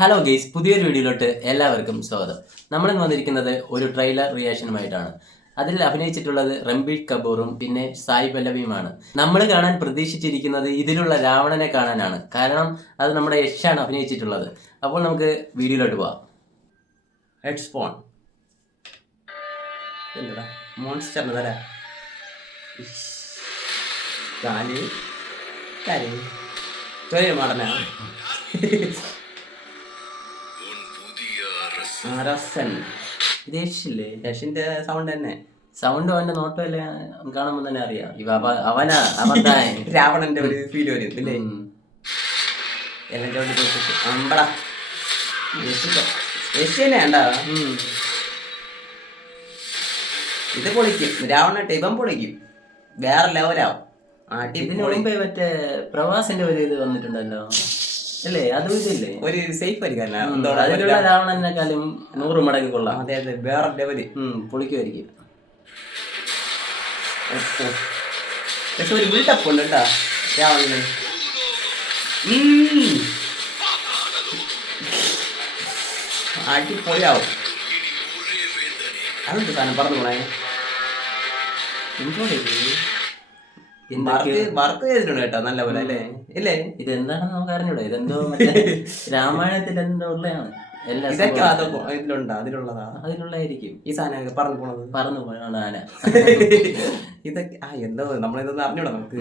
Hello guys, പുതിയൊരു വീഡിയോയിലോട്ട് എല്ലാവർക്കും സ്വാഗതം. നമ്മളിന്ന് വന്നിരിക്കുന്നത് ഒരു ട്രെയിലർ റിയാക്ഷനുമായിട്ടാണ്. അതിൽ അഭിനയിച്ചിട്ടുള്ളത് രൺബീർ കപൂറും പിന്നെ സായി പല്ലവിയുമാണ്. നമ്മൾ കാണാൻ പ്രതീക്ഷിച്ചിരിക്കുന്നത് ഇതിലുള്ള രാവണനെ കാണാനാണ്. കാരണം അത് നമ്മുടെ യശാണ് അഭിനയിച്ചിട്ടുള്ളത്. അപ്പോൾ നമുക്ക് വീഡിയോയിലോട്ട് പോവാം. ഹെഡ്സ്പോൺ മോൺസ്റ്റർ തരാ കാലി കാലി ചോയ മാടനാ രസൻ ഇത് യശില്ലേ? യശിന്റെ സൗണ്ട് തന്നെ, സൗണ്ടും അവന്റെ നോട്ടമല്ലേ കാണുമ്പോൾ തന്നെ അറിയാം. അവനാ അവൻ രാവണന്റെ ഒരു ഫീൽ വരും ഇല്ലേ? എല്ലാം അമ്പട യശ് തന്നെ വേണ്ട. ഇത് പൊളിക്കും, രാവണ ഇവൻ പൊളിക്കും, വേറെ ലെവലാവും. ഇതിനു മുമ്പേ മറ്റേ പ്രവാസിന്റെ ഒരു ഇത് വന്നിട്ടുണ്ടല്ലോ അല്ലേ? അതും ഇതില്ലേ? ഒരു സേഫ് ആയിരിക്കും അതിലുള്ള രാവണനെക്കാളും 100 മടങ്ങ് കൊള്ളാം. അതെ അതെ, വേറെ ലെവല് പൊളിക്കുമായിരിക്കും. പക്ഷെ ഒരു ബിൽഡപ്പ് ഉണ്ട് കേട്ടാ രാവണന്. അടിപൊളിയാവും. അതെന്ത് സാധനം പറഞ്ഞു പോണേ? വർക്ക് ചെയ്തിട്ടുണ്ട് കേട്ടോ നല്ല പോലെ അല്ലേ? ഇല്ലേ, ഇതെന്താണെന്ന് നമുക്ക് അറിഞ്ഞൂടാ. ഇതെന്തോ മറ്റേ രാമായണത്തിൽ എന്തോ ഉള്ളതാണ്. ഇതൊക്കെ ഇതിലുണ്ടോ? അതിലുള്ളതായിരിക്കും ഈ സാധനം പറന്നു പോണത്. പറന്നു പോയാണ് ആന. ഇതൊക്കെ എന്തോ നമ്മളിതൊന്നും അറിഞ്ഞൂടാ നമുക്ക്.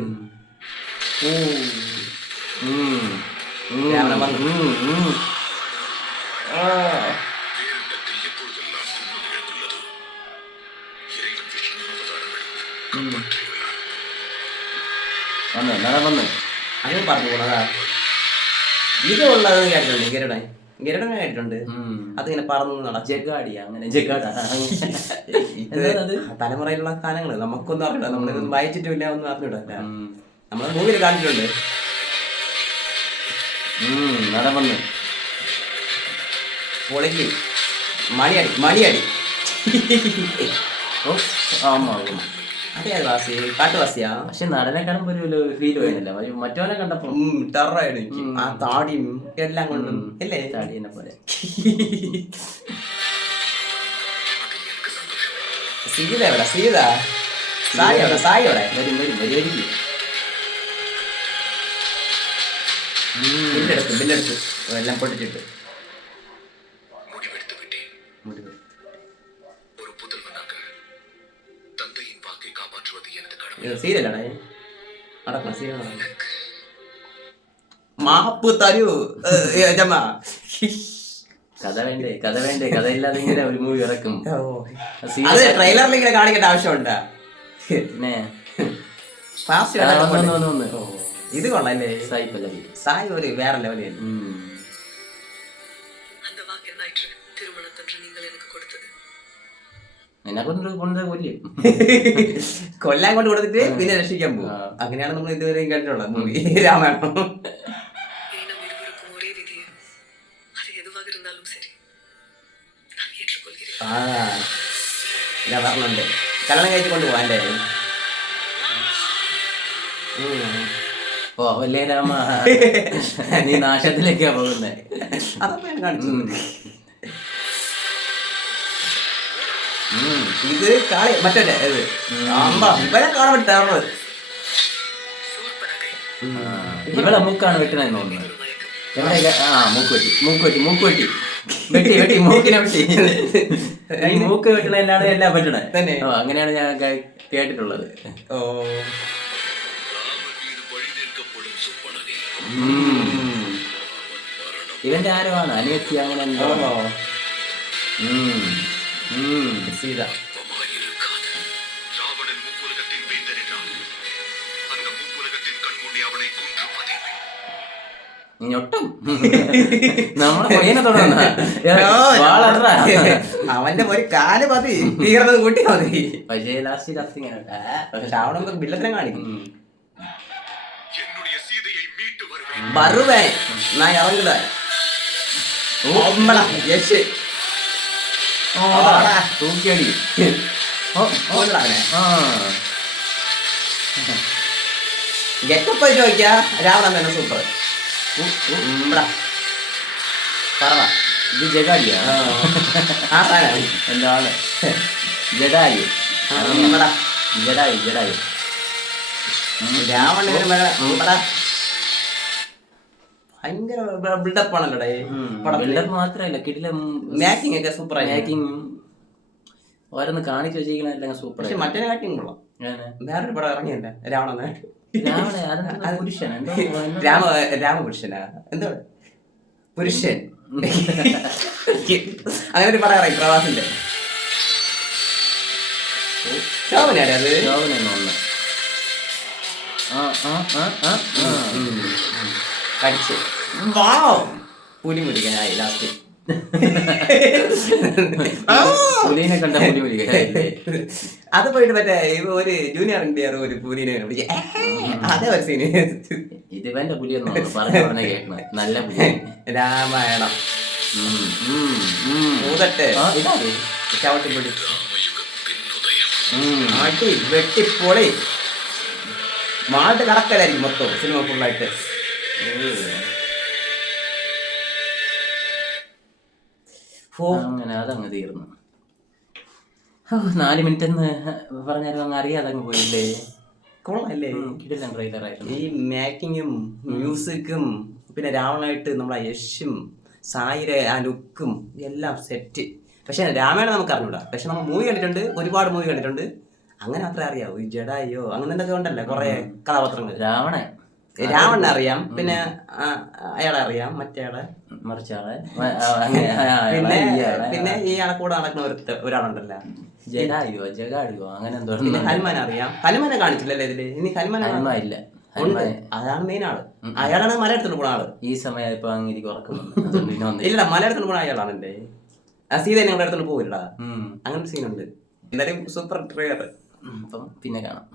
വന്ന് അങ്ങനെ പറഞ്ഞു പോണതാ. ഇതുള്ളത് കേട്ടിട്ടുണ്ട്, ഗരുഡൻ കേട്ടിട്ടുണ്ട്. അതിങ്ങനെ പറന്നു ജഗാടിയാ, അങ്ങനെ ജഗാടാ. തലമുറയിലുള്ള സാധനങ്ങള് നമുക്കൊന്നും അറിഞ്ഞൂടാ, നമ്മളിതൊന്നും വായിച്ചിട്ടില്ല, ഒന്നും അറിഞ്ഞൂടാ. നമ്മള് മൂവിയിൽ കാണിച്ചിട്ടുണ്ട്. നടവന്ന് പൊളിക്ക് മണിയടി. ആമാകും. അതെ വാസി, കാട്ടുവാസിയാ. പക്ഷെ നടനെ കാണുമ്പോ ഒരു ഫീൽ വരുന്നില്ല. മറ്റവനെ കണ്ടപ്പോ ടെററായിരുന്നു എനിക്ക്. ആ താടിയും എല്ലാം കൊണ്ടും അല്ലേ? താടിയെ പോലെ. സീത എവിടെ? സായി എവിടെ? വരും വരുമായിരിക്കും. ബില്ലെടുത്ത് എല്ലാം പൊട്ടിച്ചിട്ട് സീരിയലാണ് നടക്കണം. സീരിയൽ മാപ്പ് തരൂ യജമാ. കഥ വേണ്ടേ കഥയില്ലാതെ ഇങ്ങനെ ഒരു മൂവി ഇറക്കും. അത് ട്രെയിലറിൽ ഇങ്ങനെ കാണിക്കേണ്ട ആവശ്യമുണ്ടാ? ഇത് കൊള്ളാല്ലേ? സായി ഒരു വേറെ ലെവലായിരുന്നു. കൊല്ലാൻ കൊണ്ട് കൊടുത്തിട്ട് പിന്നെ രക്ഷിക്കാൻ പോകും. അങ്ങനെയാണ് നമ്മൾ ഇതുവരെ കേട്ടിട്ടുള്ളത് മൂവി രാമായണം. ഞാൻ പറഞ്ഞുണ്ട് കല്യാണം കഴിച്ച് കൊണ്ട് പോവാൻ്റെ. ഓ അല്ലേ രാമ, നീ നാശത്തിലേക്കാ പോകുന്നേ. അതൊക്കെ ഞാൻ കാണിച്ചു. ഇത് കാളി മറ്റേ ഇത് ഇവരെ കാണാൻ ടെറർ. ഇവളെ മൂക്കാണ് വെട്ടണെന്ന് തോന്നുന്നത്. മൂക്ക് വെട്ടി മൂക്കിനെ വെട്ടി. ഈ മൂക്ക് വെട്ടണതിനാണ് എല്ലാം പറ്റണേ തന്നെ. അങ്ങനെയാണ് ഞാൻ കേട്ടിട്ടുള്ളത്. ഇവന്റെ ആരോ ആണ് അനിയത്തി, അങ്ങനെ എന്തോ. സീത ഞൊട്ടും നമ്മളെ തുടങ്ങുന്ന അവന്റെ ഒരു കാല് മതി, തീർന്നത് കൂട്ടി മതി. പക്ഷേ ലാസ്റ്റ് ഇങ്ങനെ ശ്രാവണം ബില്ലത്തിനെ കാണിക്കും. വരുവേ ഞാൻ ഇറങ്ങുക. യശ് തൂക്കിയടി. ഗെറ്റപ്പ് ചോദിക്കാ രാവണൻ തന്നെ സൂപ്പർ. പറവ. ഇത് ജഗാഡിയാ ആ സാധനം എന്താണ് ജഡായു നമ്മടാ ജഡായു ജഡായു രാവണ ഭയങ്കര ബിൽഡപ്പ് ആണല്ലോടെ ബിൽഡപ്പ് മാത്രല്ല കിടില മേക്കിംഗ് ഒക്കെ സൂപ്പർ ആയി. മേക്കിംഗ് ഓരോന്ന് കാണിച്ചു വെച്ചിരിക്കണ സൂപ്പർ. പക്ഷെ മറ്റേ കാട്ടിങ് കൊള്ളാം. വേറൊരു പടം ഇറങ്ങിയല്ലേ രാവണ പുരുഷൻ രാമപുരുഷനാ എന്തോ പുരുഷൻ അങ്ങനെ ഒരു പടം ഇറങ്ങി പ്രവാസിന്റെ. ശോഭനയാണ് അത്. കടിച്ച് പുലി മുടിക്കാനായി ലാസ്റ്റ്. പുലിനെ കണ്ട പുലി മുടിക്കാനായി. അത് പോയിട്ട് മറ്റേ ഒരു ജൂനിയർ ഇന്ത്യ ഒരു പുലിനെ അതേ ഒരു സീന്. ഇതിവന്റെ പുലിയൊന്നും പറഞ്ഞ ഉടനെ കേൾക്കണം. നല്ല പുലി. രാമായണം ഊതട്ടെ ചവിട്ടിപ്പൊടി ആട്ടി വെട്ടിപ്പൊളി മാട്ട് കറക്കലായിരിക്കും മൊത്തം സിനിമ ഫുള്ളായിട്ട്. അങ്ങനെ അതങ്ങ് തീർന്നു. 4 മിനിറ്റ് എന്ന് പറഞ്ഞാലും അങ്ങ് അറിയാതെ അങ്ങ് പോയില്ലേ. കൊള്ളാല്ലേ കിടിലൻ ട്രെയിലറായിരുന്നു. ഈ മേക്കിങ്ങും മ്യൂസിക്കും പിന്നെ രാവണായിട്ട് നമ്മളെ യശും സായിരെ ആ ലുക്കും എല്ലാം സെറ്റ്. പക്ഷെ രാമായണം നമുക്ക് അറിഞ്ഞൂടാ. പക്ഷെ നമ്മൾ മൂവി കണ്ടിട്ടുണ്ട്, ഒരുപാട് മൂവി കണ്ടിട്ടുണ്ട്. അങ്ങനെ മാത്രമേ അറിയാവൂ. ഈ ജഡായോ അങ്ങനെ എന്തൊക്കെ ഉണ്ടല്ലേ കുറെ കഥാപാത്രങ്ങൾ. രാവണനെ അറിയാം, പിന്നെ അയാളെ അറിയാം, മറ്റേയാളെ മറിച്ചാളെ പിന്നെ പിന്നെ ഇയാളെ കൂടെ നടക്കുന്ന ഒരാളുണ്ടല്ലോ ജഡായുവോ ജഗാഡിയോ അങ്ങനെ എന്തോ. പിന്നെ ഹനുമാൻ അറിയാം. ഹനുമാനെ കാണിച്ചില്ലല്ലേ ഇതില്. ഇനി ഹനുമാൻ ഇല്ല. അതാണ് മെയിൻ ആള്. അയാളാണ് മലയാളത്തിൽ പോണ ആള്. ഈ സമയം ഇപ്പൊ അങ്ങനെ ഉറക്കുന്നു. ഇല്ല മലയാളത്തിൽ പോണ അയാളാണ് എന്റെ സീത ഞങ്ങളുടെ അടുത്തോട്ട് പോവില്ലടാ. അങ്ങനെ സീനുണ്ട്. എന്തായാലും സൂപ്പർ ട്രെയിലർ. അപ്പം പിന്നെ കാണാം.